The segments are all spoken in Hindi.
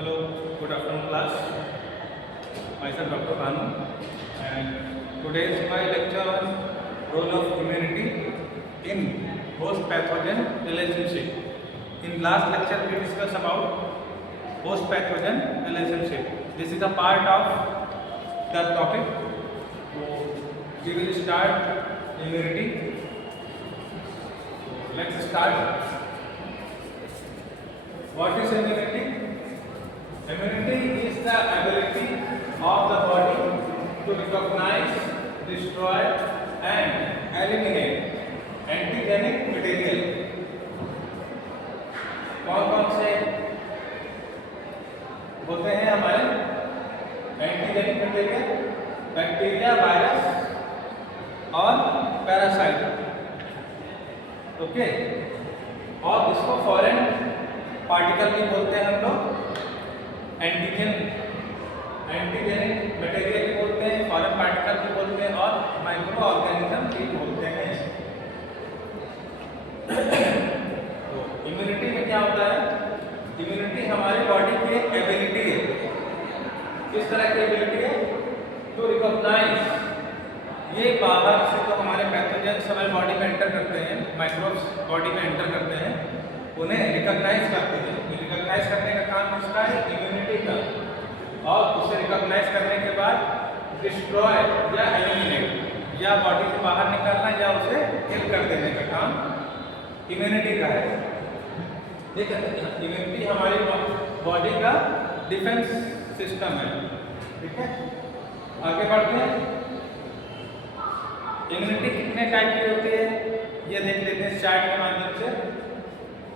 Hello, good afternoon class. Myself Dr. Bhanu and today is my lecture on role of immunity in host pathogen relationship. In last lecture we discussed about host pathogen relationship. This is a part of the topic. So we will start immunity. Let's start. What is immunity? Immunity is the ability of the body to recognize, destroy and eliminate antigenic material. कौन कौन से होते हैं हमारे एंटीजेनिक मटेरियल? बैक्टीरिया, वायरस और पैरासाइट। ओके, और इसको फॉरेन पार्टिकल भी बोलते हैं हम लोग, एंटीजेनिक मटेरियल भी बोलते हैं, फॉरेन पार्टिकल भी बोलते हैं और माइक्रो ऑर्गेनिज्म भी बोलते हैं। तो इम्यूनिटी में क्या होता है? इम्यूनिटी हमारी बॉडी की एक एबिलिटी है। किस तरह की एबिलिटी है? टू रिकॉग्नाइज, ये बाहर से तो हमारे पैथोजेंस हमारे बॉडी में एंटर करते हैं, माइक्रोब्स बॉडी में एंटर करते हैं, उन्हें रिकॉग्नाइज करते हैं। रिकॉग्नाइज करने का काम किसका है? इम्यूनिटी का। और उसे रिकॉग्नाइज करने के बाद डिस्ट्रॉय या एलिमिनेट, या बॉडी से बाहर निकालना या उसे किल कर देने का काम इम्यूनिटी का है। ठीक है, इम्यूनिटी हमारी बॉडी का डिफेंस सिस्टम है। ठीक है, आगे बढ़ते हैं। इम्यूनिटी कितने टाइप की होती है ये देख लेते हैं चार्ट के माध्यम से।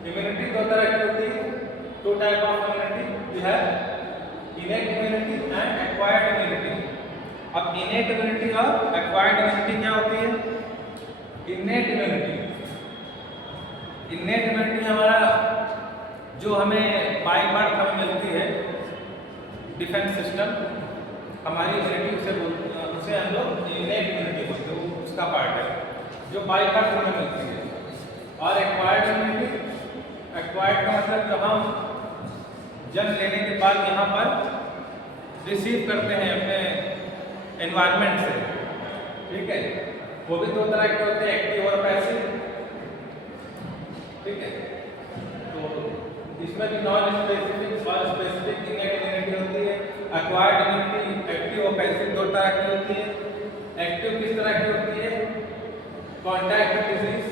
इम्यूनिटी दो तरह की होती है, two type of immunity. We have innate immunity and acquired immunity. अब इनेट इम्यूनिटी और एक्वायर्ड इम्यूनिटी क्या होती है? इनेट इम्यूनिटी हमारा जो हमें बाय बर्थ हमें मिलती है डिफेंस सिस्टम, हमारी इम्यूनिटी उसे हम लोग इनेट इम्यूनिटी बोलते हैं, उसका पार्ट है जो बाय बर्थ हमें मिलती है। और एक्वायर्ड इम्यूनिटी, एक्वायर्ड का मतलब जो हम जन्म लेने के बाद यहाँ पर रिसीव करते हैं अपने एनवायरनमेंट से। ठीक है, वो भी दो तरह के होते हैं, एक्टिव और पैसिव। ठीक है, तो इसमें भी नॉन स्पेसिफिक और स्पेसिफिक इनेट इम्यूनिटी होती है। एक्वायर्ड इम्यूनिटी एक्टिव और पैसिव दो तरह की होती है। एक्टिव किस तरह की होती है? कॉन्टैक्ट डिजीज,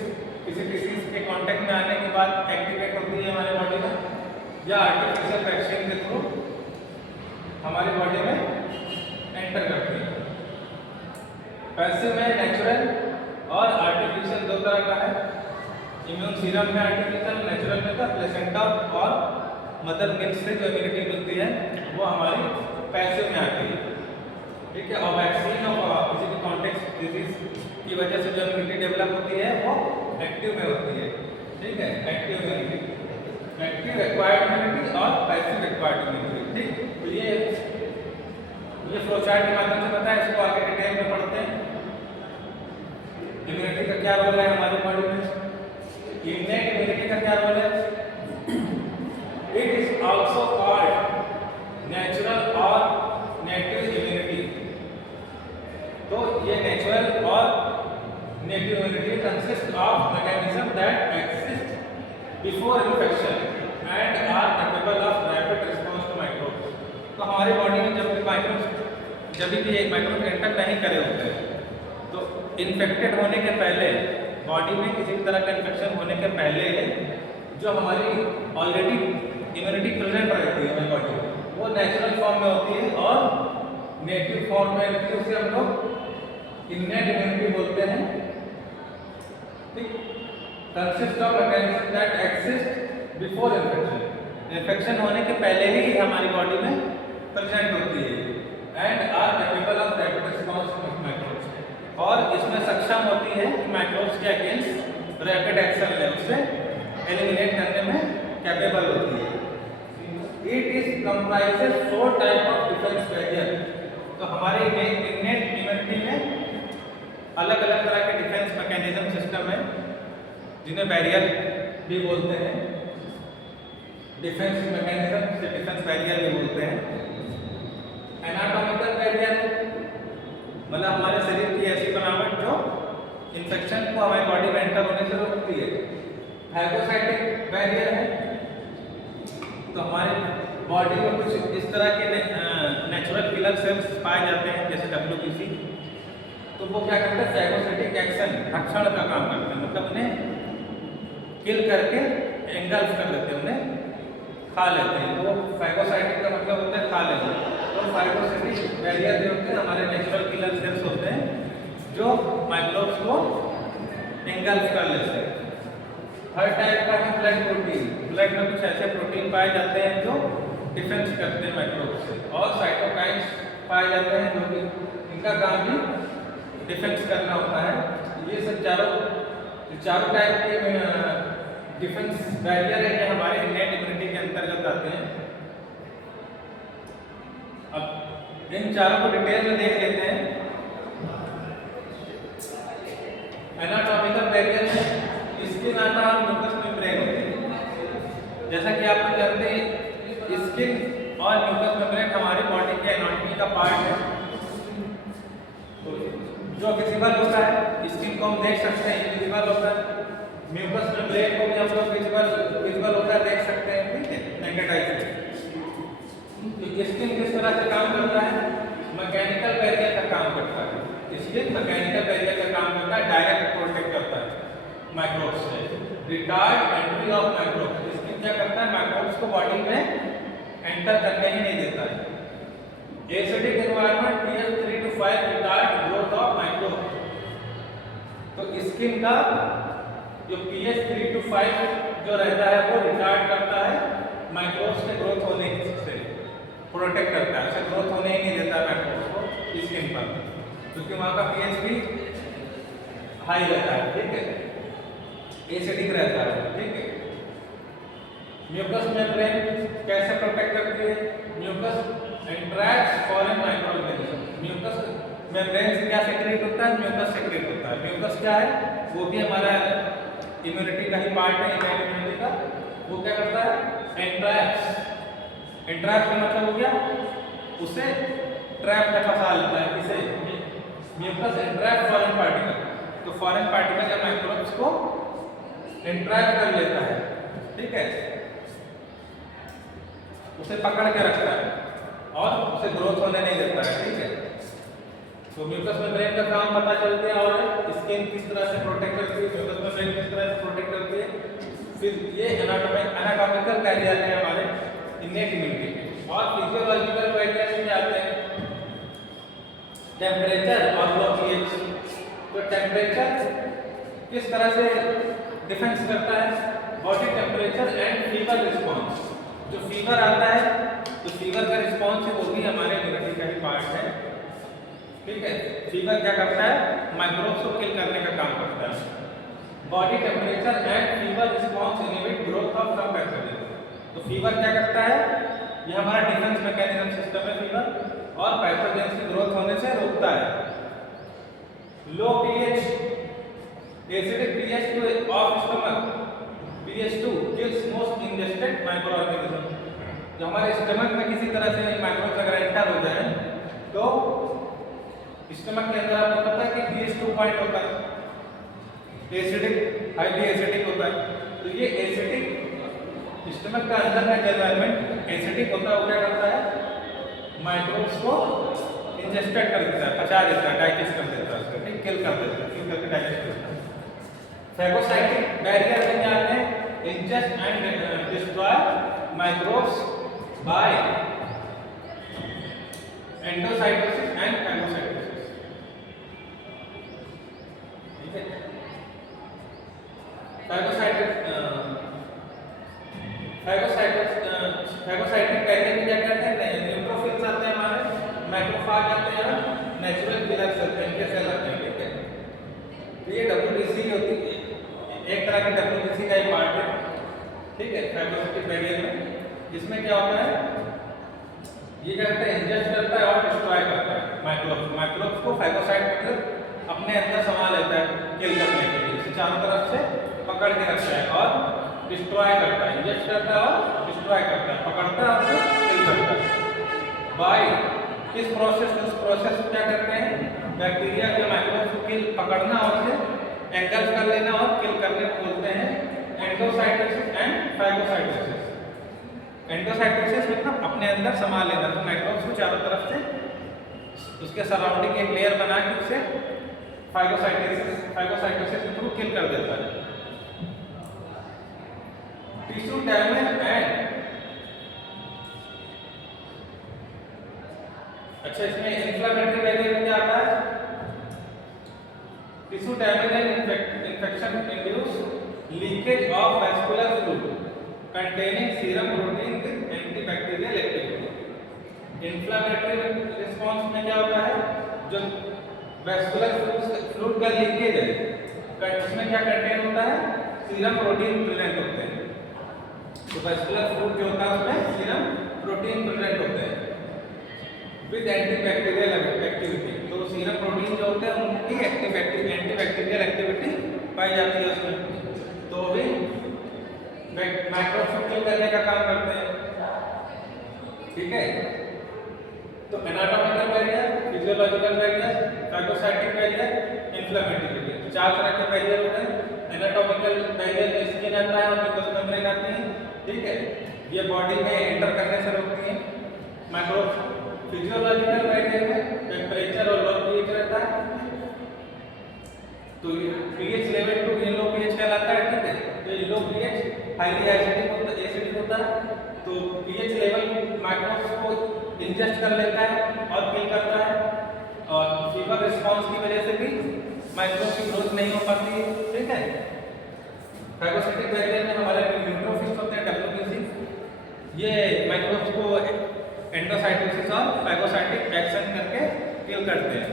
किसी डिजीज के कांटेक्ट में आने के बाद एक्टिवेट होती है हमारे बॉडी में, या आर्टिफिशियल वैक्सीन के थ्रू हमारी बॉडी में एंटर करती है। पैसिव में नेचुरल और आर्टिफिशियल दो तरह का है। इम्यून सीरम में आर्टिफिशियल, नेचुरल में का प्लेसेंटा और मदर मिल्क से जो इम्यूनिटी मिलती है वो हमारी पैसिव में आती है। ठीक है, और वैक्सीन और किसी भी कॉन्टेक्ट डिजीज की वजह से जो इम्यूनिटी डेवलप होती है वो एक्टिव में होती है। ठीक है, active immunity, active acquired immunity और पैसिव एक्वायर्ड इम्यूनिटी। ठीक, तो ये फ्लो चार्ट के माध्यम से पता है, इसको आगे डिटेल में पढ़ते हैं। इम्यूनिटी का क्या रोल है हमारी बॉडी में? इनेट इम्यूनिटी का क्या रोल है? It is also called natural और नेटिव इम्यूनिटी। तो ये नेचुरल और native immunity consist of mechanism that exist before infection and are capable of rapid response to microbes. तो हमारी बॉडी में जब भी एक माइक्रोब एंटर नहीं करे होते हैं, तो इन्फेक्टेड होने के पहले, बॉडी में किसी भी तरह का इन्फेक्शन होने के पहले जो हमारी ऑलरेडी इम्यूनिटी प्रेजेंट रहती है हमारी बॉडी में, वो नेचुरल फॉर्म में होती है और नेटिव फॉर्म में रहती है, उसे हम लोग इनेट इम्यूनिटी बोलते हैं। ठीक, consist of mechanism that exist before infection, infection होने के पहले ही हमारी बॉडी में प्रेजेंट होती है, and are capable of rapid response to microbes, और इसमें सक्षम होती है कि माइक्रोब्स के अगेंस्ट रैपिड एक्शन ले, उसे एलिमिनेट करने में कैपेबल होती है। It is comprises 4 type of defence barrier. तो हमारे इनेट इम्यूनिटी में अलग अलग तरह के डिफेंस मैकेनिज्म सिस्टम है, जिन्हें बैरियर भी बोलते हैं। डिफेंस मैकेनिज्म से डिफेंस बैरियर भी बोलते हैं। एनाटॉमिकल बैरियर मतलब हमारे शरीर की ऐसी बनावट जो इन्फेक्शन को हमारी बॉडी में एंटर होने से रोकती है। फाइगोसाइटिक बैरियर है तो हमारे बॉडी में कुछ इस तरह के नेचुरल किलर सेल्स पाए जाते हैं जैसे WBC, तो वो क्या करते हैं फाइगोसाइटिक एक्शन भक्षण का काम करते हैं, मतलब उन्हें किल करके एंगल्फ कर देते हैं, उन्हें खा लेते हैं। तो फाइगोसाइटिक का मतलब होता है खा लेना। तो फाइगोसाइटिक बैरियर जो होते हैं हमारे नेचुरल किलर सेल्स होते हैं जो माइक्रोब्स को एंगल्फ कर लेते हैं। हर टाइप का है ब्लड प्रोटीन, ब्लड में कुछ ऐसे प्रोटीन पाए जाते हैं जो डिफेंस करते हैं माइक्रोब्स से, और साइटोकाइन्स पाए जाते हैं जो कि इनका काम भी डिफेंस करना होता है। ये सब चारों टाइप के डिफेंस बैरियर है ये हमारे इननेट इम्यूनिटी के अंतर्गत आते हैं। अब इन चारों को डिटेल में देख लेते हैं। एनाटॉमिकल बैरियर में स्किन आता है, म्यूकस मेम्ब्रेन होती है। जैसा कि आप लोग जानते हैं स्किन और म्यूकस मेम्ब्रेन हमारी बॉडी के एनाटॉमी का पार्ट है। तो जो विजिबल होता है स्किन को हम देख सकते हैं, विजिबल होता है। म्यूकस मेम्ब्रेन को भी हम लोग विजिबल होता है, देख सकते हैं, ठीक है, नेकेड आई से। तो स्किन किस तरह से काम करता है? मैकेनिकल बैरियर का काम करता है। स्किन मैकेनिकल बैरियर का काम करता है, डायरेक्ट प्रोटेक्ट करता है माइक्रोब्स से। Retard entry of microbes, skin क्या करता है माइक्रोब्स को बॉडी में एंटर करने ही नहीं देता है। Acidic environment pH 3 to 5 retard growth of microbes. तो स्किन का जो pH 3 to 5 जो रहता है वो रिटार्ड करता है माइक्रोब्स के ग्रोथ होने से, प्रोटेक्ट करता है, उसे ग्रोथ होने ही नहीं देता माइक्रोब्स को स्किन पर, क्योंकि वहाँ का pH भी हाई रहता है, ठीक है, एसिडिक रहता है, ठीक है। म्यूकस मेम्ब्रेन कैसे प्रोटेक्ट करती है? Mucus entraps foreign microorganism. Mucus membrane से क्या सेक्रेट होता है? म्यूकस सेक्रेट होता है। म्यूकस क्या है? वो भी हमारा इम्यूनिटी का ही पार्ट है, इननेट इम्यूनिटी का। वो क्या करता है? एंट्रैक्स। एंट्रैक्स का मतलब हो गया उसे ट्रैप में फंसा लेता है। किसे? Mucus entraps foreign particle. तो फॉरेन पार्टिकल या माइक्रोब्स को एंट्रैप कर लेता है, ठीक है, उसे पकड़ के रखता है और उसे ग्रोथ होने नहीं देता है, ठीक है। तो म्यूकस मेम्ब्रेन का काम पता चल गया, और स्किन किस तरह से प्रोटेक्ट करती है, म्यूकस मेम्ब्रेन किस तरह से प्रोटेक्ट करती है। फिर ये एनाटॉमिकल बैरियर है हमारे इननेट इम्यूनिटी के। और फिजियोलॉजिकल बैरियर में आते हैं टेम्परेचर और लो pH। तो टेम्परेचर किस तरह से डिफेंस करता है? Body temperature and fever response. जो फीवर आता है तो फीवर का रिस्पॉन्स है वो भी हमारे इम्यूनिटी का ही पार्ट है, ठीक है। फीवर क्या करता है? माइक्रोब्स को किल करने का काम करता है। Body temperature and fever response inhibit growth of some pathogen. तो फीवर क्या करता है? ये हमारा डिफेंस मैकेनिज्म सिस्टम है फीवर, और पैथोजेंस की ग्रोथ होने से रोकता है। Low pH acidic pH to of stomach pH 2 kills most ingested microorganism। जो हमारे स्टमक में किसी तरह से माइक्रोब्स अगर एंटर हो जाए तो स्टमक के अंदर आपको पता है कि pH 2 पॉइंट होता है, एसिडिक, हाईली एसिडिक होता है। तो ये एसिडिक स्टमक का अंदर का एनवायरनमेंट एसिडिक होता है, वो क्या करता है? माइक्रोब्स को इंजेस्टेड कर देता है, पचा देता है, डाइजेस्ट कर देता है उसको, ठीक, किल कर देता है, किल करके डाइजेस्ट करता है। फैगोसाइटिक बैरियर में क्या आते हैं? Ingest and destroy microbes by endocytosis and phagocytosis, ठीक है। फैगोसाइटिक बैरियर में क्या कहते हैं? न्यूट्रोफिल्स आते हैं हमारे, मैक्रोफाज आते हैं, नेचुरल किलर सेल, इनके सेल आते हैं, ठीक है। ये WBC होती है, एक तरह की WBC का ही पार्ट है, ठीक है, फैगोसाइटिक बैरियर में। इसमें क्या होता है? ये क्या करता है? इंजेस्ट करता है और डिस्ट्रॉय करता है माइक्रोब्स को। फैगोसाइट मतलब अपने अंदर समा लेता है किल करने के लिए, चारों तरफ से पकड़ के रखता है और डिस्ट्रॉय करता है, इंजेस्ट करता है और डिस्ट्रॉय करता है, पकड़ता है और किल करता है। बाय किस प्रोसेस, इस प्रोसेस को क्या करते हैं, बैक्टीरिया के माइक्रोब्स को किल पकड़ना और उसे एंगल्फ कर लेना और किल करने को बोलते हैं एंडोसाइटोसिस एंड फाइगोसाइटोसिस। एंडोसाइटोसिस मतलब अपने अंदर समा लेना, तो माइक्रोब्स को चारों तरफ से उसके सराउंडिंग एक लेयर बना के उसे फाइगोसाइटोसिस के थ्रू किल कर देता है। टिश्यू डैमेज एंड, अच्छा इसमें इन्फ्लेमेटरी बैरियर में क्या आता है, tissue damage and infection induce leakage of vascular fluid containing serum protein with antibacterial activity। Inflammatory response में क्या होता है, जो वैस्कुलर फ्लूइड का लीकेज है उसमें क्या कंटेन होता है, सीरम प्रोटीन प्रेजेंट होते हैं। तो वैस्कुलर फ्लूइड जो होता है उसमें सीरम प्रोटीन प्रेजेंट होते हैं विद एंटीबैक्टीरियल एक्टिविटी। तो सीरम प्रोटीन जो होते हैं उनकी एंटीबैक्टीरियल एक्टिविटी पाई जाती है उसमें, तो भी माइक्रोब्स को किल करने का काम करते हैं। ठीक है, तो anatomical barrier, physiological barrier, phagocytic barrier, inflammatory barrier, चार तरह के बैरियर होते हैं। एनाटॉमिकल बैरियर में स्किन आता है और म्यूकस मेम्ब्रेन आती है। ठीक है, ये बॉडी में एंटर करने से रोकती है माइक्रोब्स। फिजियोलॉजिकल बैरियर में टेम्परेचर और लो पीएच रहता है, तो pH level to low pH कहलाता है। ठीक है, तो लो पीएच हाईली एसिडिक होता है, तो पीएच लेवल माइक्रोब्स को इंजेस्ट कर लेता है और किल करता है। और फीवर रिस्पांस की वजह से भी माइक्रोब्स की ग्रोथ नहीं हो पाती है। ठीक है, फाइगोसाइटिक बैरियर में हमारे न्यूट्रोफिल्स होते हैं WBC, ये माइक्रोब्स को एंडोसाइटोसिस और फाइगोसाइटिक एक्शन करके किल करते हैं।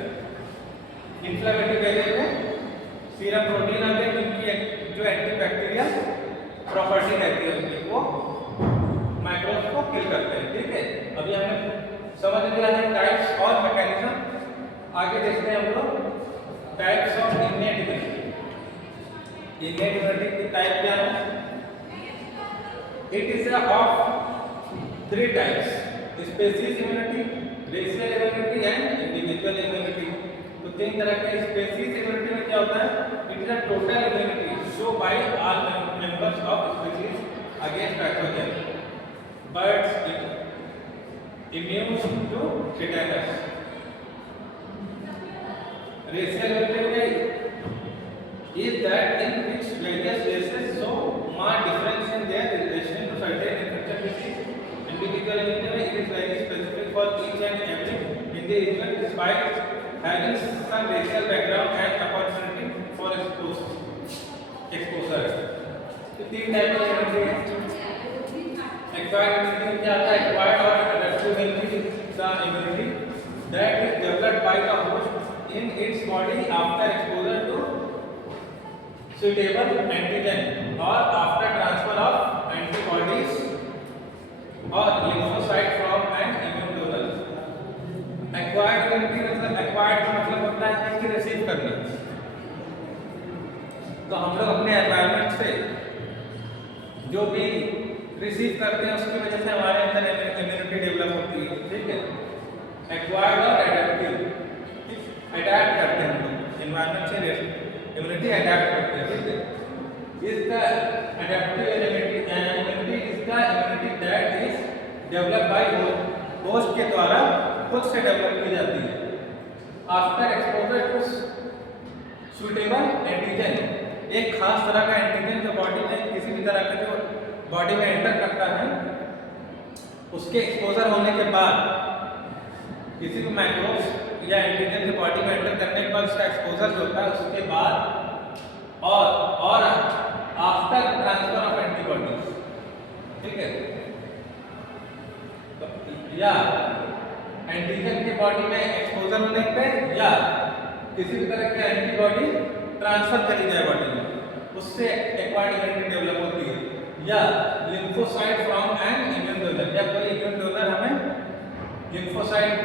इन्फ्लेमेटरी बैरियर में सीरम प्रोटीन आते हैं जिनकी जो एंटीबैक्टीरियल प्रॉपर्टी रहती है उनकी, वो माइक्रोब्स को किल करते हैं। ठीक है, अभी हमने समझ लिया है टाइप्स और मैकेनिज्म। आगे देखते हैं हम लोग types of innate immunity. Innate immunity की टाइप क्या है, it is of 3 types, species immunity, racial immunity and individual immunity. तो 3 तरह के स्पेसीज इम्यूनिटी में क्या होता है, it is a total immunity show by all members of species against pathogen, birds immune to tetanus. Racial immunity is that in which various races show marked difference in their relation to certain infectious disease. Individual immunity is very specific for each and every individual despite having some racial background and opportunity for exposure. तो 3 टाइप की इम्यूनिटी है। एक्वायर्ड इम्यूनिटी क्या आता है, एक्वायर्ड और adaptive immunity the immunity that is developed by the host in its body after exposure to suitable antigen or after transfer of antibodies or lymphocyte from an immune donor. Acquired immunity मतलब acquired का मतलब होता है कि रिसीव करना। तो हम लोग अपने एनवायरनमेंट से जो भी रिसीव करते हैं उसकी वजह से हमारे अंदर इम्यूनिटी डेवलप होती है। ठीक है, एक्वायर्ड और एडेप्टिव, अडैप्ट करते हैं हम लोग एनवायरनमेंट से इम्यूनिटी अडैप्ट करते हैं। ठीक है, is the adaptive immunity is the immunity that is developed by host के द्वारा खुद से डेवलप की जाती है after exposure to suitable antigen. एक खास तरह का एंटीजन जो बॉडी में किसी भी तरह का जो बॉडी में एंटर करता है, उसके एक्सपोजर होने के बाद किसी भी माइक्रोब्स या एंटीजन के बॉडी में एंटर करने के बाद उसका एक्सपोजर जो होता है उसके बाद और आफ्टर ट्रांसफर ऑफ एंटीबॉडीज। ठीक है, तो या एंटीजन के बॉडी में एक्सपोजर होने पे या किसी भी तरह की एंटीबॉडी ट्रांसफर करी जाए बॉडी में, उससे एक्वायर्ड इम्यूनिटी डेवलप होती है। या lymphocyte from N immune donor, या कोई इम्यून डोनर हमें लिम्फोसाइट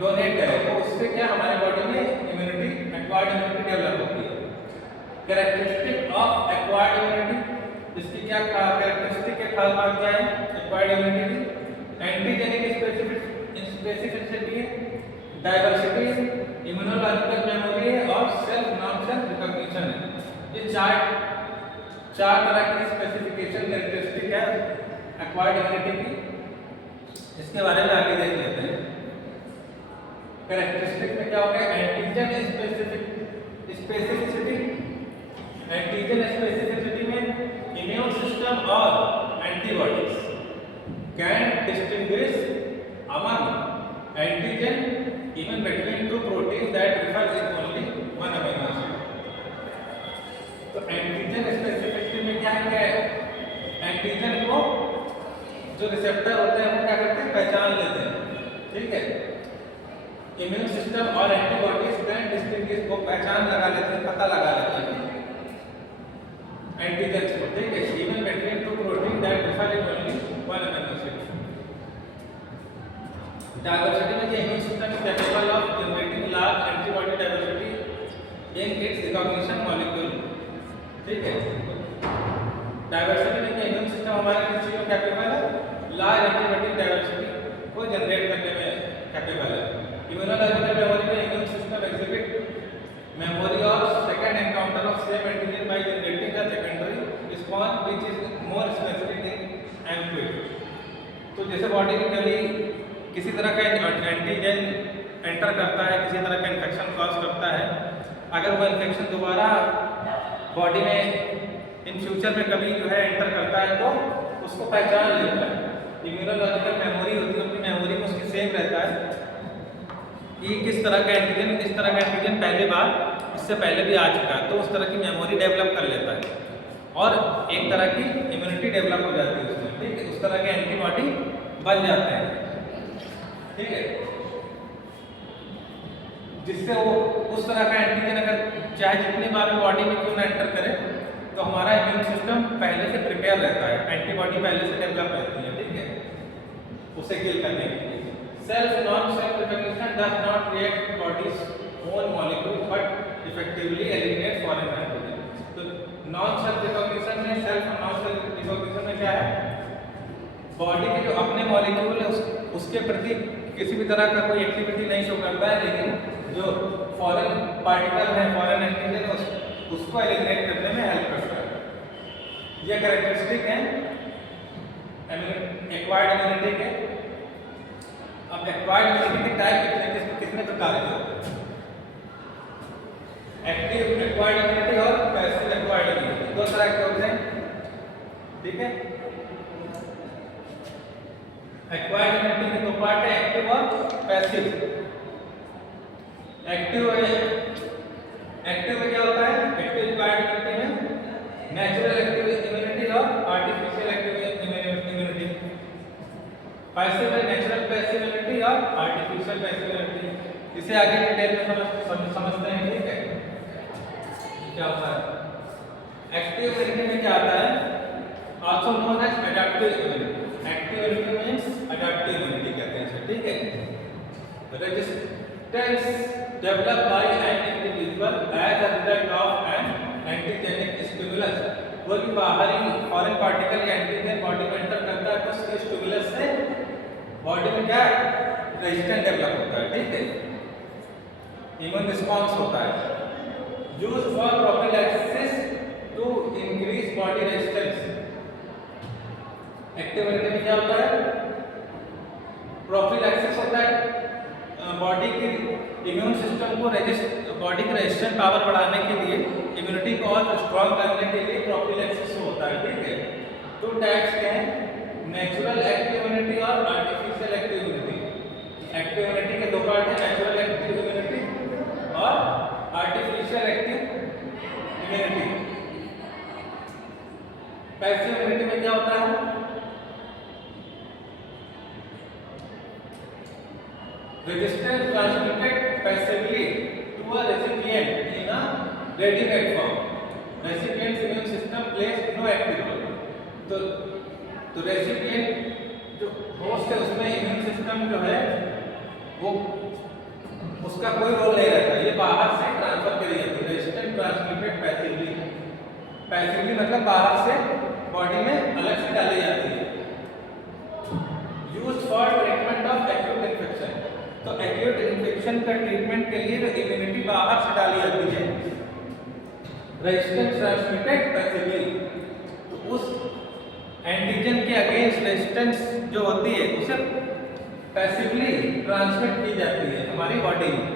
डोनेट करे तो उससे क्या हमारे बॉडी में इम्यूनिटी एक्वायर्ड इम्यूनिटी डेवलप होती है। कैरेक्टरिस्टिक ऑफ एक्वायर्ड इम्यूनिटी, इसकी क्या कैरेक्टरिस्टिक है, खास बात क्या है एक्वायर्ड इम्यूनिटी की? एंटीजेनिक स्पेसिफिसिटी है, डाइवर्सिटी, इम्यूनोलॉजिकल मेमोरी है और सेल्फ नॉन सेल्फ रिकॉग्निशन है। ये चार तरह की स्पेसिफिकेशन कैरेक्टरिस्टिक है एक्वायर्ड इम्यूनिटी की। इसके बारे में आगे देख लेते हैं। कैरेक्टरिस्टिक में क्या होगा? Antigen specificity. एंटीजन स्पेसिफिसिटी में इम्यून सिस्टम और antibodies can distinguish among antigen even between two proteins that differ in only one amino acid। तो एंटीजन स्पेसिफिसिटी में क्या है? एंटीजन को जो रिसेप्टर होते हैं वो क्या करते हैं? पहचान लेते हैं, ठीक है। इम्यून सिस्टम और एंटीबॉडीज कैन डिस्टिंग्विश को पहचान लगा लेते हैं, पता लगा लेते हैं एंटीजन को, ठीक है। even between two proteins that differ in only one amino acid। Diversity में immune system is capable of generating large antibody diversity in its recognition molecule, ठीक है। डाइवर्सिटी में इम्यून सिस्टम हमारा किस चीज में कैपेबल है? लार्ज एंटीबॉडी डाइवर्सिटी को जनरेट करने में कैपेबल है। इम्यूनोलॉजिकल मेमोरी में immune system exhibit memory of second encounter of same antigen by generating a secondary response which is more specific in amplitude. तो जैसे बॉडी में कभी किसी तरह का एंटीजन एंटर करता है, किसी तरह का इन्फेक्शन कॉज करता है, अगर वो इन्फेक्शन दोबारा बॉडी में इन फ्यूचर में कभी जो है एंटर करता है तो उसको पहचान लेता है। इम्यूनोलॉजिकल मेमोरी होती है, अपनी मेमोरी में उसकी सेव रहता है कि किस तरह का एंटीजन, इस तरह का एंटीजन पहले बार इससे पहले भी आ चुका है, तो उस तरह की मेमोरी डेवलप कर लेता है और एक तरह की इम्यूनिटी डेवलप हो जाती है उसमें, ठीक है। उस तरह के एंटीबॉडी बन जाते हैं, ठीक है, जिससे वो उस तरह का एंटीजन अगर चाहे जितनी बार बॉडी में क्यों ना एंटर करे तो हमारा इम्यून सिस्टम पहले से प्रिपेयर रहता है, एंटीबॉडी पहले से डेवलप रहती है, ठीक है, उसे किल करने के लिए। Self non self recognition does not react bodies own molecule but effectively eliminate foreign antigen. तो नॉन सेल्फ रिकॉग्निशन में, सेल्फ और नॉन सेल्फ रिकॉग्निशन में क्या है? बॉडी के जो अपने मॉलिक्यूल है उसके प्रति किसी भी तरह का कोई एक्टिविटी नहीं शो करता है, लेकिन जो फॉरेन पार्टिकल है, फॉरेन एंटीजन उसको एलिमिनेट करने में हेल्प करता है। ये कैरेक्टरिस्टिक है एक्वायर्ड इम्यूनिटी के। अब एक्वायर्ड इम्यूनिटी के टाइप कितने प्रकार के होते हैं? एक्टिव एक्वायर्ड इम्यूनिटी और पैसिव एक्वायर्ड इम्यूनिटी, दो तरह के होते हैं, ठीक है। एक्वायर्ड इम्यूनिटी के दो पार्ट है, एक्टिव और पैसिव। एक्टिव में क्या होता है? एक्टिव एक्वायर्ड इम्यूनिटी में नेचुरल एक्टिव इम्यूनिटी और आर्टिफिशियल एक्टिव इम्यूनिटी। पैसिव में नेचुरल पैसिव इम्यूनिटी और आर्टिफिशियल पैसिव इम्यूनिटी। इसे आगे डिटेल में समझते हैं, ठीक है, क्या होता है। एक्टिव इम्यूनिटी में क्या आता है? Also known as adaptive immunity. Active immunity means adaptive immunity कहते हैं इसे, ठीक है। Resistance developed by an individual as a result of an antigenic stimulus. कोई भी बाहरी फॉरेन पार्टिकल या एंटीजन बॉडी में एंटर करता है तो उसके स्टिमुलस से बॉडी में क्या रेजिस्टेंस डेवलप होता है, ठीक है, इम्यून रिस्पांस होता है। Used for prophylaxis to increase body resistance. Active immunity में क्या होता है? प्रोफिलैक्सिस होता है, बॉडी की इम्यून सिस्टम को बॉडी की रेजिस्टेंस पावर बढ़ाने के लिए, इम्यूनिटी को और स्ट्रॉन्ग करने के लिए प्रोफिलैक्सिस होता है, ठीक है। दो टाइप्स के हैं, नेचुरल एक्टिव इम्यूनिटी और artificial active immunity. Active immunity के दो पार्ट हैं, नेचुरल एक्टिव इम्यूनिटी और artificial active immunity. Passive immunity में क्या होता है? Resistance transmitted passively to a recipient in a ready-made form. Recipient's immune system plays no active role. तो रेसिपिएंट जो होस्ट है उसमें इम्यून सिस्टम जो है वो उसका कोई रोल नहीं रहता, ये बाहर से ट्रांसफर करी जाती है। Resistance transmitted passively. पैसिवली मतलब बाहर से बॉडी में अलग से डाली जाती है। Used for treatment of acute infection, तो एक्यूट इन्फेक्शन का ट्रीटमेंट के लिए जो इम्यूनिटी बाहर से डाली जाती है, रेजिस्टेंस ट्रांसमिटेड पैसिवली, तो उस एंटीजन के अगेंस्ट रेजिस्टेंस जो होती है उसे पैसिवली ट्रांसमिट की जाती है हमारी बॉडी में।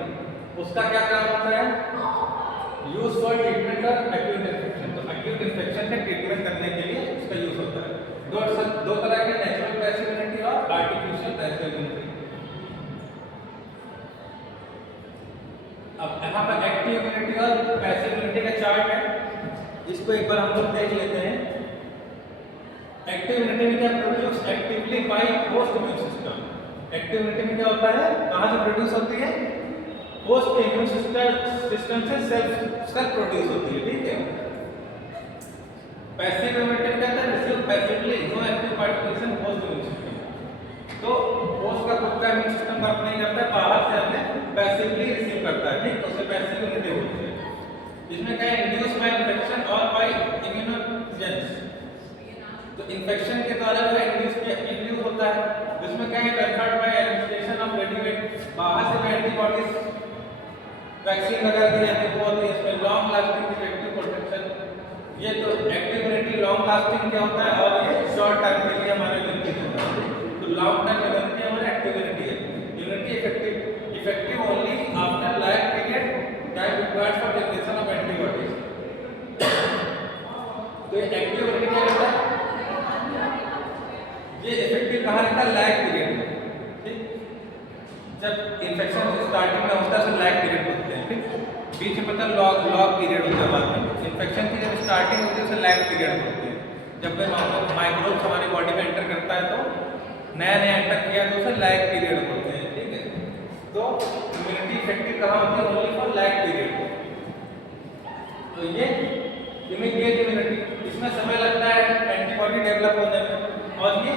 उसका क्या काम होता है? Use for treatment of acute infection, तो एक्यूट इन्फेक्शन का ट्रीटमेंट करने के लिए उसका यूज होता है। दो तरह के नेचुरल पैसिव इम्यूनिटी और आर्टिफिशियल पैसिव इम्यूनिटी। अब यहाँ पर एक्टिव इम्यूनिटी और पैसिव इम्यूनिटी का चार्ट है, इसको एक बार हम लोग देख लेते हैं। एक्टिव इम्यूनिटी में क्या produce actively by host immune system. Active immunity में क्या होता है, कहाँ से प्रोड्यूस होती है? होस्ट इम्यून सिस्टम से सेल्फ प्रोड्यूस होती है, ठीक है। पैसिव इम्यूनिटी क्या है? Receive passively, no active participation host immune system. तो होस्ट का खुद का इम्यून सिस्टम वर्क नहीं करता है, बाहर से हमें पैसिवली रिसीव करता है, ठीक, तो उसे पैसिव इम्यूनिटी बोलते हैं। इसमें क्या है? इंड्यूस बाय इन्फेक्शन और बाय इम्यूनोजेंस, तो इन्फेक्शन के द्वारा जो इंड्यूस होता है, जिसमें क्या है? Conferred by administration of readymade, बाहर से एंटीबॉडीज वैक्सीन लगा दी जाती है, वो होती है इसमें लॉन्ग लास्टिंग इफेक्टिव प्रोटेक्शन। ये तो एक्टिव इम्यूनिटी लॉन्ग लास्टिंग क्या होता है, और ये शॉर्ट टाइम के लिए हमारे इम्यूनिटी होता है। तो लॉन्ग टाइम इम्यूनिटी हमारा एक्टिव इम्यूनिटी है। Immunity effective only after life period that requires for generation of antibodies. तो ये एक्टिव इम्यूनिटी क्या होता है? ये इफेक्टिव कहाँ रहता है? लैग पीरियड में, ठीक। जब इन्फेक्शन स्टार्टिंग में होता है तो लैग पीरियड होते हैं, ठीक। बीच में पता लॉग पीरियड होता है, बाद में इन्फेक्शन की जब स्टार्टिंग होती है उसे लैग पीरियड होते हैं। जब माइक्रोब्स हमारी बॉडी में एंटर करता है तो नया एंटर किया तो उसे लैग पीरियड होते हैं, ठीक है। तो इम्यूनिटी इफेक्टिव कहाँ होती है? Only for lag period. तो ये इमीडिएट इम्यूनिटी, इसमें समय लगता है एंटीबॉडी डेवलप होने में, और ये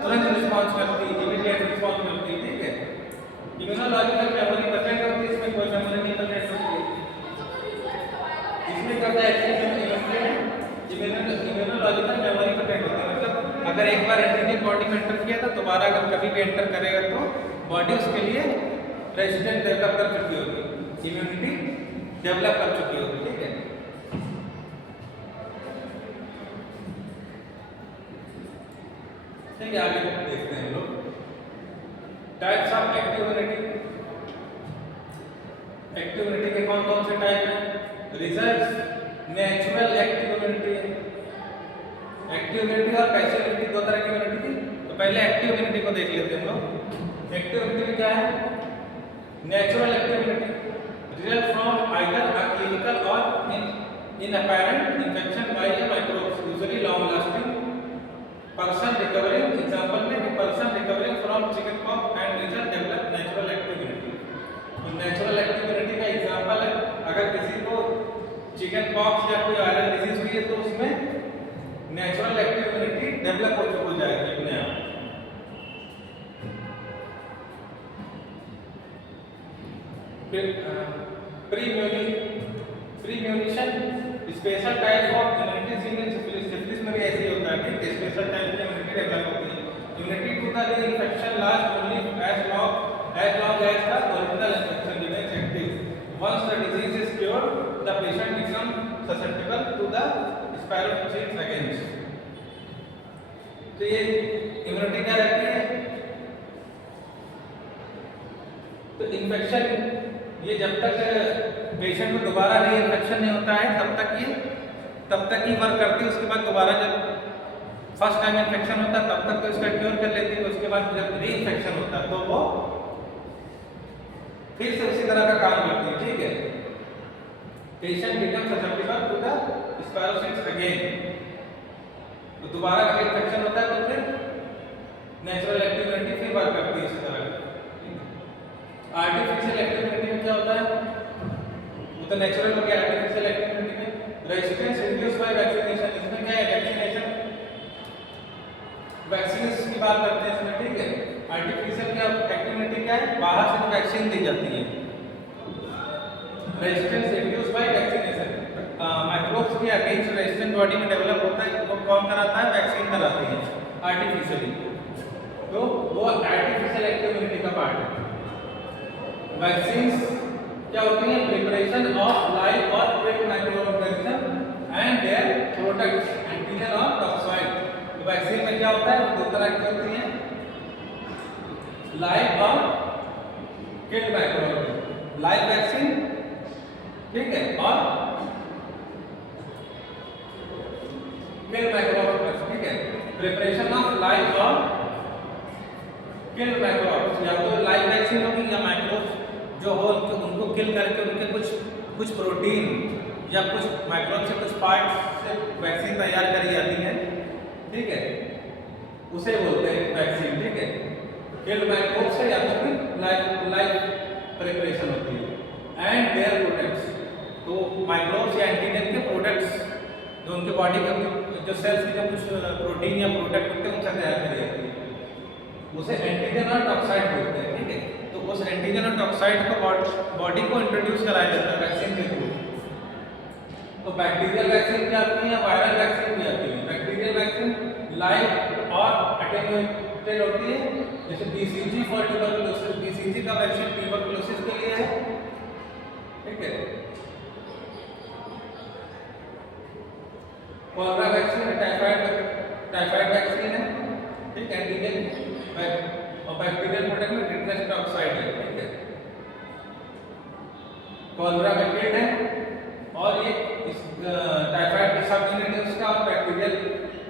तुरंत रिस्पॉन्स करती है, इमीडिएट रिस्पॉन्स करती है, ठीक है। इम्यूनोलॉजिकल मेमोरी प्रेजेंट होती है, इसमें कोई मेमोरी नहीं प्रेजेंट होती है। इसमें क्या होता है? इम्यूनोलॉजिकल मेमोरी प्रेजेंट होती है, मतलब अगर एक बार एंटीजन बॉडी में एंटर किया तो दोबारा अगर कभी भी एंटर करेगा तो बॉडी उसके लिए रेजिस्टेंस डेवलप कर चुकी होगी, इम्यूनिटी डेवलप कर चुकी होगी, ठीक है। ठीक है, आगे देखते हैं हम लोग types of active immunity. Active immunity के कौन कौन से टाइप हैं? रिजल्ट नेचुरल एक्टिव इम्यूनिटी है। एक्टिव इम्यूनिटी और पैसिव इम्यूनिटी दो तरह की इम्यूनिटी थी, तो पहले एक्टिव इम्यूनिटी को देख लेते हैं हम लोग। एक्टिव इम्यूनिटी क्या है? Natural active immunity result from either a clinical और inapparent infection by a microbes, usually long lasting. Person recovering, example में person recovering from chickenpox and result develop natural active immunity. तो नेचुरल एक्टिव इम्यूनिटी का एग्जांपल है, अगर किसी को चिकनपॉक्स या कोई वायरल डिजीज हुई है तो उसमें नेचुरल एक्टिव इम्यूनिटी डेवलप हो जाएगी अपने आप। फिर premunition special type of immunity seen in syphilis. Syphilis में भी ऐसे ही होता है, ठीक है। स्पेशल टाइप की इम्यूनिटी डेवलप होती है। Immunity to the infection last only as long as the original infection remains active. Once the disease is cured the patient become susceptible to the spirochetes against. तो ये इम्यूनिटी क्या रहती है? तो इन्फेक्शन ये जब तक पेशेंट को दोबारा री इन्फेक्शन नहीं होता है तब तक ही वर्क करती है। उसके बाद दोबारा जब फर्स्ट टाइम इन्फेक्शन होता है तब तक तो इसका क्योर कर लेती है, तो उसके बाद जब री इन्फेक्शन होता है तो वो फिर से उसी तरह का काम करती है, ठीक है। Patient become susceptible to the spirochetes again, तो दोबारा अगर इन्फेक्शन होता है तो फिर नेचुरल एक्टिव इम्यूनिटी फिर वर्क करती है इसी तरह। आर्टिफिशियल एक्टिव इम्यूनिटी में क्या होता है? वो तो नेचुरल हो गया। आर्टिफिशियल एक्टिव इम्यूनिटी में रेजिस्टेंस इंड्यूस बाय वैक्सीनेशन, इसमें क्या है? वैक्सीनेशन, वैक्सीन की बात करते हैं इसमें, ठीक है। आर्टिफिशियल क्या एक्टिव इम्यूनिटी क्या है? बाहर से वैक्सीन दी जाती है। Resistance induce by vaccination, microbes के अगेंस्ट रेजिस्टेंट बॉडी में डेवलप होता है वो कौन कराता है? वैक्सीन कराती है आर्टिफिशियली। तो वो आर्टिफिशियल एक्टिव इम्यूनिटी का पार्ट है। वैक्सीन क्या होती है? प्रिपरेशन ऑफ लाइव और quick micro organism and their products antigen और टॉक्साइड। वैक्सीन में क्या होता है? दो तरह की होती है, लाइव और killed micro organism. Live vaccine, ठीक है, और किल्ड माइक्रो ऑर्गेनिज्म, ठीक है। प्रिपरेशन ऑफ लाइव और किल्ड माइक्रो ऑर्गेनिज्म, या तो लाइव वैक्सीन होगी या माइक्रो जो हो उनको किल करके उनके कुछ प्रोटीन या कुछ माइक्रोब से कुछ पार्ट से वैक्सीन तैयार करी जाती है, ठीक है, उसे बोलते हैं वैक्सीन, ठीक है। किल्ड माइक्रोब से या तो फिर लाइव प्रिपरेशन होती है एंड देयर प्रोडक्ट्स। तो माइक्रोब्स या एंटीजन के प्रोडक्ट्स जो उनके बॉडी के जो सेल्स के जो कुछ प्रोटीन या प्रोडक्ट होते हैं उनसे तैयार करी जाती है, उसे एंटीजन और टॉक्साइड बोलते हैं, ठीक है। तो उस एंटीजन और टॉक्साइड को बॉडी को इंट्रोड्यूस कराया जाता है वैक्सीन के थ्रू। तो बैक्टीरियल वैक्सीन क्या आती है? वायरल वैक्सीन भी आती है। बैक्टीरियल वैक्सीन लाइव और अटेन्यूएटेड होती है, जैसे बीसीजी फॉर ट्यूबरकुलोसिस। बीसीजी का वैक्सीन ट्यूबरकुलोसिस के लिए है, ठीक है। कोलेरा वैक्सीन टाइफाइड वैक्सीन है, ठीक है। एंटीजन और बैक्टीरियल प्रोडक्ट में टिटेनस टॉक्साइड है, ठीक है। कोलेरा वैक्सीन है और ये टाइफाइड के सब यूनिट उसका और बैक्टीरियल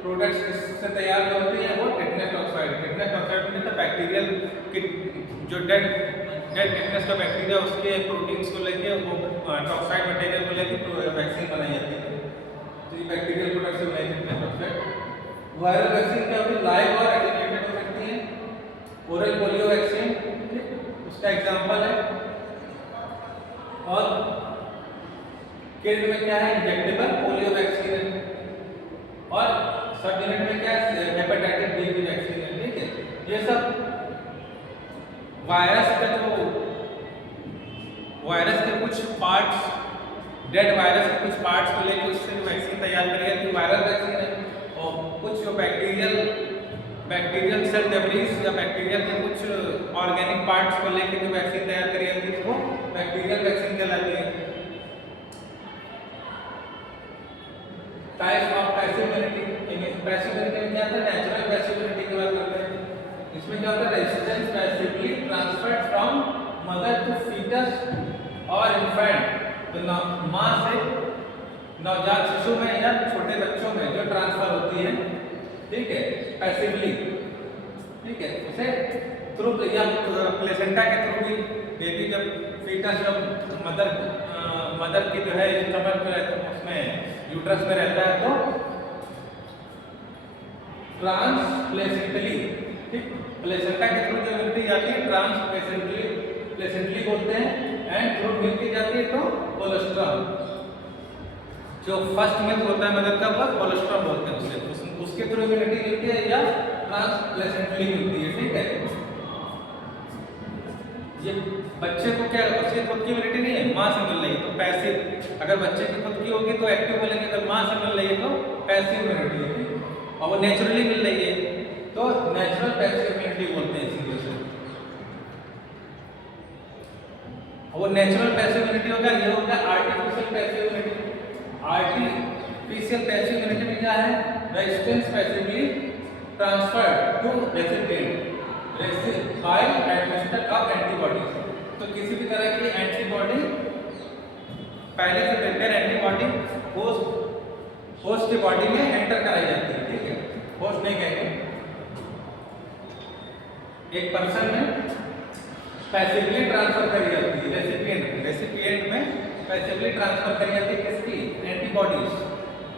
प्रोडक्ट्स से तैयार जो होती है वो टिटेनस टॉक्साइड। टिटेनस टॉक्साइड में बैक्टीरियल के जो डेड टिटेनस का बैक्टीरिया उसके प्रोटीन्स को लेके वो टॉक्साइड मटेरियल को लेके वैक्सीन बनाई जाती है। तो ये बैक्टीरियल प्रोडक्ट से बनाई टिटेनस टॉक्साइड। वायरल वैक्सीन क्या होती है? लाइव और एटेन्यूएटेड हो सकती है। ओरल पोलियो वैक्सीन, ठीक, उसका एग्जांपल है। और किल्ड में क्या है? इंजेक्टेबल पोलियो वैक्सीन है। और सब यूनिट में क्या है? हेपेटाइटिस बी की वैक्सीन है, ठीक है। ये सब वायरस का जो वायरस के कुछ पार्ट्स, डेड वायरस के कुछ पार्ट्स को लेकर उससे वैक्सीन तैयार करी जाती है, वायरल वैक्सीन है। और कुछ जो बैक्टीरियल सेल डेब्रिस या बैक्टीरिया के कुछ ऑर्गेनिक पार्ट्स को लेकर जो वैक्सीन तैयार करी जाती है वो बैक्टीरियल वैक्सीन कहलाती है। Types of passive immunity. Passive immunity में क्या होता है? नेचुरल पैसिव इम्यूनिटी की बात करते हैं। इसमें क्या होता है? Resistance passively transferred from mother to foetus और इन्फेंट। तो माँ से नवजात शिशु में या छोटे बच्चों में जो ट्रांसफर होती है, ठीक है, पैसिवली, ठीक है, उसे थ्रू या प्लेसेंटा के थ्रू भी बेबी जब फीटस जब मदर की जो है स्टमक में रहता है उसमें यूट्रस में रहता है तो ट्रांसप्लेसेंटली, ठीक, प्लेसेंटा के थ्रू जो मिलती जाती है ट्रांसप्लेसेंटली बोलते हैं। एंड थ्रू मिलती जाती है तो कोलेस्ट्रॉल, जो फर्स्ट मिल्क होता है मदर का वो कोलेस्ट्रॉल बोलते हैं उसके थ्रू इम्यूनिटी मिलती है या ट्रांसप्लेसेंटली मिलती है, ठीक है। ये बच्चे को क्या उसकी खुद की इम्यूनिटी नहीं है, माँ से मिल रही है तो पैसिव। अगर बच्चे की खुद की होगी तो एक्टिव बोलेंगे, अगर माँ से मिल रही है तो पैसिव इम्यूनिटी होगी। और वो नेचुरली मिल रही है तो नेचुरल पैसिव इम्यूनिटी बोलते हैं इसी से। वो नेचुरल पैसिव इम्यूनिटी होगा, ये होगा artificial passive immunity. Artificial passive immunity में क्या है? Resistance passively transferred to recipient by administration of antibodies. तो किसी भी तरह की एंटीबॉडी पहले से प्रिपेयर एंटीबॉडी होस्ट की बॉडी में एंटर कराई जाती है, ठीक है। होस्ट नहीं कहेंगे, एक पर्सन में पैसिवली ट्रांसफर करी जाती है रेसिपिएंट में पैसिवली ट्रांसफर करी जाती है किसकी?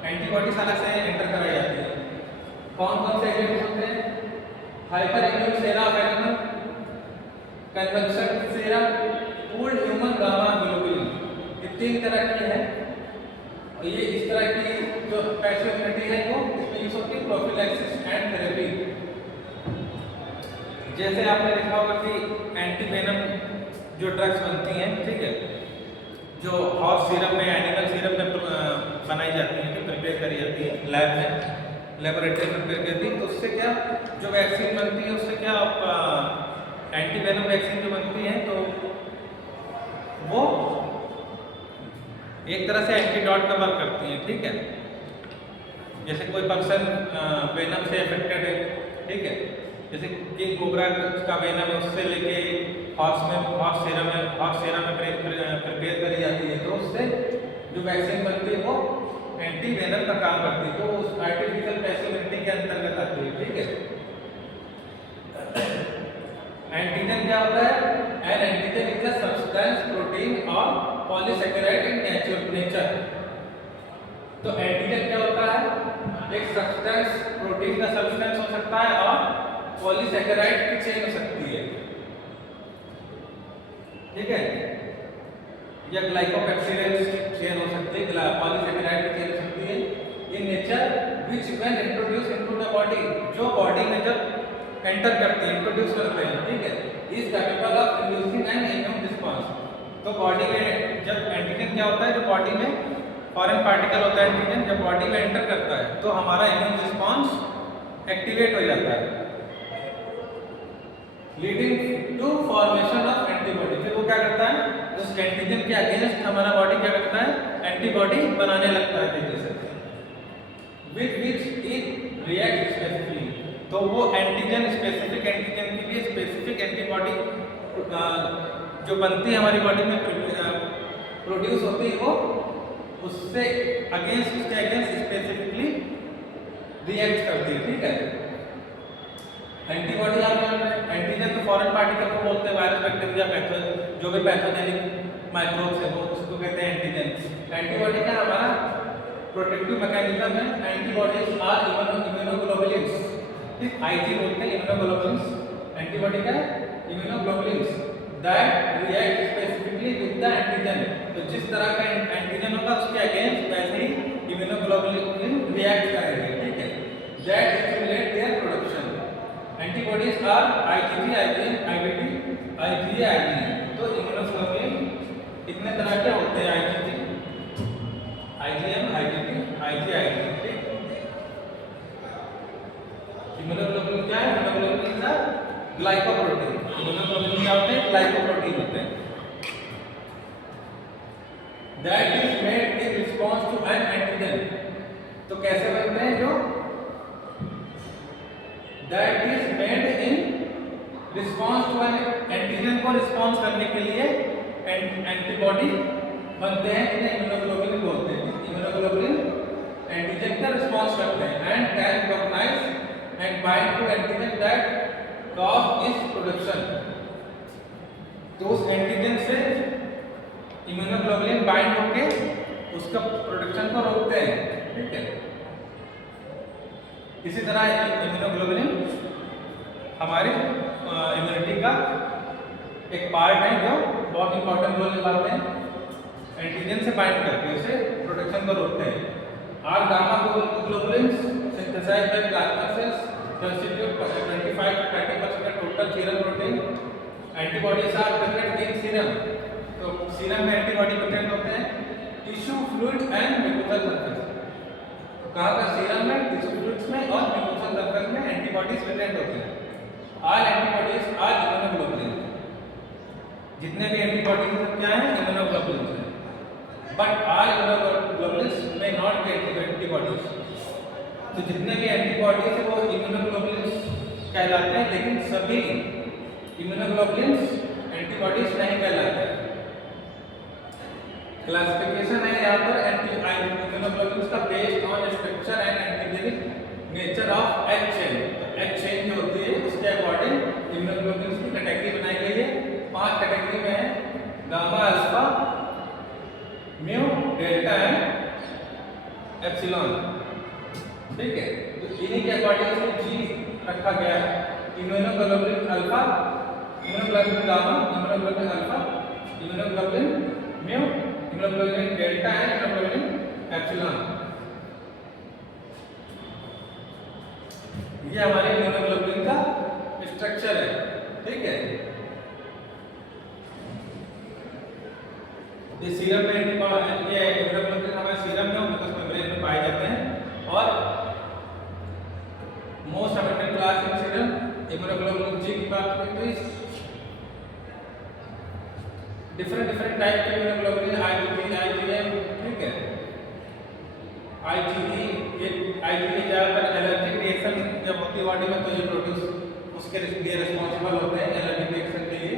एंटीबॉडीज अलग से एंटर कराई जाती है। कौन कौन से एजेंट्स होते हैं? Hyper immune sera of animal, convection sera, pooled human gamma globulin, ये 3 तरह की है। और ये इस तरह की जो पैसिव इम्यूनिटी है वो इसमें यूज होती है प्रोफिलैक्सिस एंड थेरेपी। जैसे आपने देखा होगा कि एंटीवेनम जो ड्रग्स बनती हैं, ठीक है, जो हॉर्स सीरम में, एनिमल सीरम में बनाई जाती है, जो प्रिपेयर करी जाती है लैब में, लेबोरेटरी में प्रिपेयर करती है, तो उससे क्या जो वैक्सीन बनती है उससे क्या एंटीवेनम वैक्सीन जो बनती है तो वो एक तरह से एंटीडॉट का वर्क करती है, ठीक है। जैसे कोई पर्सन वेनम से अफेक्टेड है, ठीक है, जैसे किंग कोबरा का वेनम है, उससे लेके हॉर्स सीरम में प्रिपेयर करी जाती है, तो उससे जो वैक्सीन बनती है वो एंटी वेनम का काम करती है, तो उस आर्टिफिशियल पैसिविटी के अंतर्गत आती है, ठीक है। एंटीजन क्या होता है? N antigen is a substance, protein और पॉलीसैकेराइड इन नेचर। तो एंटीजन क्या होता है? एक सब्सटेंस, प्रोटीन का सब्सटेंस हो सकता है और पॉलीसैकेराइड की चेन हो सकती है, ठीक है, या ग्लाइकोपेप्सिडेज चेन हो सकती है, पॉलीसैकेराइड की चेन हो सकती है in nature, which when introduce into the body, जो बॉडी में जब एंटर करते हैं, इंट्रोड्यूस करते हैं, ठीक है, is capable of inducing N immune response. तो बॉडी में जब एंटीजन क्या होता है, जो बॉडी में फॉरेन पार्टिकल होता है एंटीजन, जब बॉडी में एंटर करता है तो हमारा इम्यून रिस्पांस एक्टिवेट हो जाता है, leading to formation of antibody. फिर वो क्या करता है, उस एंटीजन के अगेंस्ट हमारा बॉडी क्या करता है, एंटीबॉडी बनाने लगता है तेजी से, with which it react specifically. तो वो एंटीजन, स्पेसिफिक एंटीजन के लिए स्पेसिफिक एंटीबॉडी जो बनती है हमारी बॉडी में, प्रोड्यूस होती है, वो उससे अगेंस्ट, उसके अगेंस्ट स्पेसिफिकली रिएक्ट करती है, ठीक है। एंटीबॉडी आप जान रहे हैं, एंटीजन तो फॉरेन पार्टिकल को बोलते हैं, वायरस, बैक्टीरिया, जो भी पैथोजेनिक माइक्रोब्स है वो उसको कहते हैं एंटीजन। एंटीबॉडी का हमारा प्रोटेक्टिव मैकेनिज्म है। एंटीबॉडीज आर इम्यूनोग्लोबुलिन्स, ठीक, आईजी बोलते हैं इम्यूनोग्लोबुलिन्स। एंटीबॉडी का immunoglobulins that react specifically with the antigen. तो जिस तरह का एंटीजन होगा उसके अगेंस्ट वैसे ही इम्यूनोग्लोबुलिन रिएक्ट करेंगे, ठीक है, that stimulate their production. Antibodies are IgG, IgM, IBT, IgA, IgA. तो इम्यूनोग्लोबुलिन कितने तरह के होते हैं? IgG, IgM, IBT, IgA, IgA, ठीक। इम्यूनोग्लोबुलिन क्या है? Immunoglobulin is a glycoprotein. Immunoglobulin क्या होते हैं? ग्लाइकोप्रोटीन होते हैं। That is made in response to an antigen। तो कैसे बनते हैं? जो that is made in response to an antigen को रिस्पॉन्स करने के लिए एंटीबॉडी बनते हैं, इन्हें इम्यूनोग्लोबुलिन बोलते हैं। इम्यूनोग्लोबुलिन एंटीजन का रिस्पॉन्स करते हैं and can recognise and bind to antigen that cause its production. तो उस एंटीजन से इम्यूनोग्लोबुलिन बाइंड होके उसका प्रोडक्शन को रोकते हैं, ठीक है। इसी तरह इम्यूनोग्लोबुलिन हमारी इम्यूनिटी का एक पार्ट है जो बहुत इंपॉर्टेंट रोल निभाते हैं। एंटीजन से बाइंड करके उसे प्रोडक्शन को रोकते हैं। Are gamma globulins synthesised by plasma cells constitute 25 to 30% of total serum protein। Antibodies are present in serum. तो सीरम में एंटीबॉडी प्रेजेंट होते हैं। Tissue, fluid and mucosal surface. कहाँ पर? सीरम में, टिश्यू फ्लूइड्स में और म्यूकोसल सरफेस में एंटीबॉडीज प्रेजेंट होते हैं। All antibodies are immunoglobulin. जितने भी एंटीबॉडीज क्या हैं? इम्यूनोग्लोबुलिन हैं। But all immunoglobulins may not be antibodies. तो जितने भी एंटीबॉडीज है वो इम्यूनोग्लोबुलिन्स कहलाते हैं, लेकिन सभी इम्यूनोग्लोबुलिन्स एंटीबॉडीज नहीं कहलाते हैं। क्लासिफिकेशन है यहाँ पर इम्यूनोग्लोबुलिन्स का based on structure and antigenic nature of H chain. तो एच चेन जो होती है उसके अकॉर्डिंग इम्यूनोग्लोबुलिन्स की कैटेगरी बनाई गई है। 5 कैटेगरी में है, gamma, alpha, mu, delta and epsilon, ठीक है। तो इन्हीं के अकॉर्डिंग इसमें जी रखा गया है। Immunoglobulin alpha, immunoglobulin gamma, immunoglobulin alpha, immunoglobulin mu, immunoglobulin delta and immunoglobulin epsilon. ये हमारे इम्यूनोग्लोबुलिन का स्ट्रक्चर है, ठीक है। ये सीरम में ये इम्यूनोग्लोबुलिन हमारे सीरम में म्यूकस मेम्ब्रेन में पाए जाते हैं और most abundant class in serum immunoglobulin G की बात करें तो इस डिफरेंट टाइप के इम्यूनोग्लोबुलिन आईजीजी आईजीएम, ठीक है। आईजीजी ज्यादातर एलर्जिक रिएक्शन जब होती है बॉडी में तो ये प्रोड्यूस उसके लिए रिस्पॉन्सिबल होते हैं एलर्जिक रिएक्शन के लिए,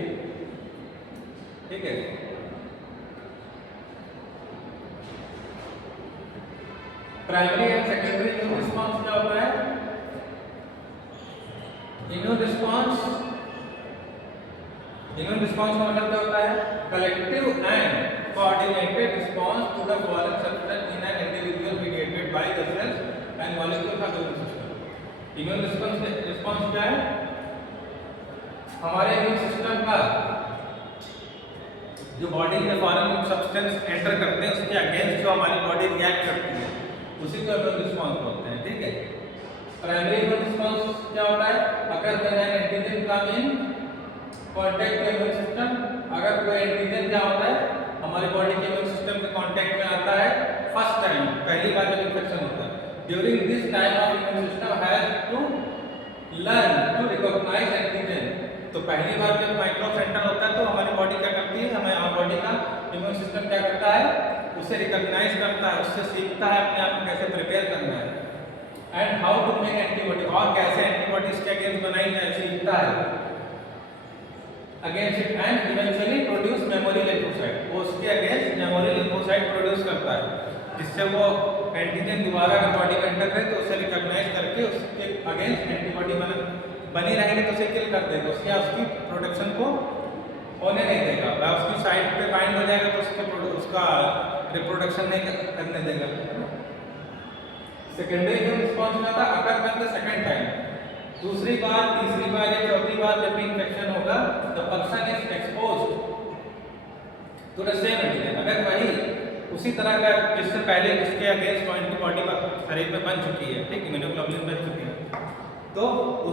ठीक है। Primary and secondary immune response क्या होता है? इम्यून रिस्पॉन्स का मतलब क्या होता है? Collective and coordinated response to the foreign substance in an individual mediated by the cells and molecules of the immune system. Immune response क्या है? हमारे इम्यून सिस्टम का जो बॉडी में फॉरेन सब्सटेंस एंटर करते हैं उसके अगेंस्ट जो हमारी बॉडी रिएक्ट करती है उसी को इम्यून रिस्पॉन्स बोलते हैं, ठीक है। प्राइमरी इम्यून रिस्पॉन्स क्या होता है? अगर कोई antigen come in contact with immune system, अगर कोई एंटीजन क्या होता है हमारी बॉडी के इम्यून सिस्टम के कांटेक्ट में आता है फर्स्ट टाइम, पहली बार जब इन्फेक्शन होता है, during this time of immune system has to learn to recognise antigen. तो पहली बार जब माइक्रोब एंटर होता है तो हमारी बॉडी क्या करती है, हमारी बॉडी का इम्यून सिस्टम क्या करता है, उसे रिकॉग्नाइज करता है, उससे सीखता है अपने आप को कैसे प्रिपेयर करना है and how to make antibody, और कैसे एंटीबॉडीज के अगेंस्ट बनाई जाए सीखता है against it and eventually produce memory lymphocyte, वो उसके अगेंस्ट मेमोरी लिम्फोसाइट प्रोड्यूस करता है जिससे वो एंटीजन दोबारा अगर बॉडी में एंटर करे तो उसे रिकॉग्नाइज करके उसके अगेंस्ट एंटीबॉडी बनी रहेगी तो उसे किल कर देगा, उसकी प्रोडक्शन को होने नहीं देगा, वह उसकी साइड पे बाइंड हो जाएगा तो उसका रिप्रोडक्शन नहीं करने देगा। सेकेंडरी इम्यून रिस्पॉन्स में था अगर व्हेन द सेकंड टाइम, दूसरी बार, तीसरी बार या चौथी बार जब भी इन्फेक्शन होगा the person is exposed to the same antigen, अगर वही उसी तरह का जिससे पहले जिसके अगेंस्ट एंटीबॉडी शरीर में बन चुकी है, ठीक, इम्यूनोग्लोबुलिन बन चुकी है, तो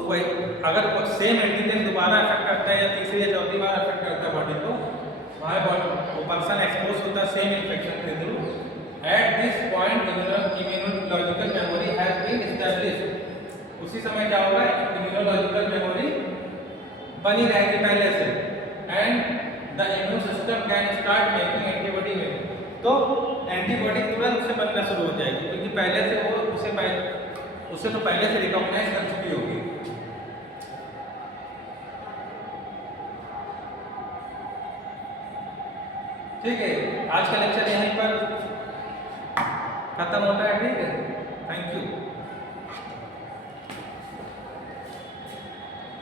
वही अगर सेम एंटीजन दोबारा अफेक्ट करता है या तीसरी या चौथी बार अफेक्ट करता है बॉडी को, वहाँ वो पर्सन एक्सपोज होता है सेम इन्फेक्शन के through. At this point immunological memory has been established, उसी समय क्या होगा, इम्यूनोलॉजिकल मेमोरी बनी रहेगी पहले से and the immune system can start making antibody में, तो एंटीबॉडी तुरंत से बनना शुरू हो जाएगी क्योंकि पहले से वो उसे तो पहले से रिकॉग्नाइज कर चुकी होगी। ठीक है, आज का लेक्चर यहीं पर खत्म होता है, ठीक है।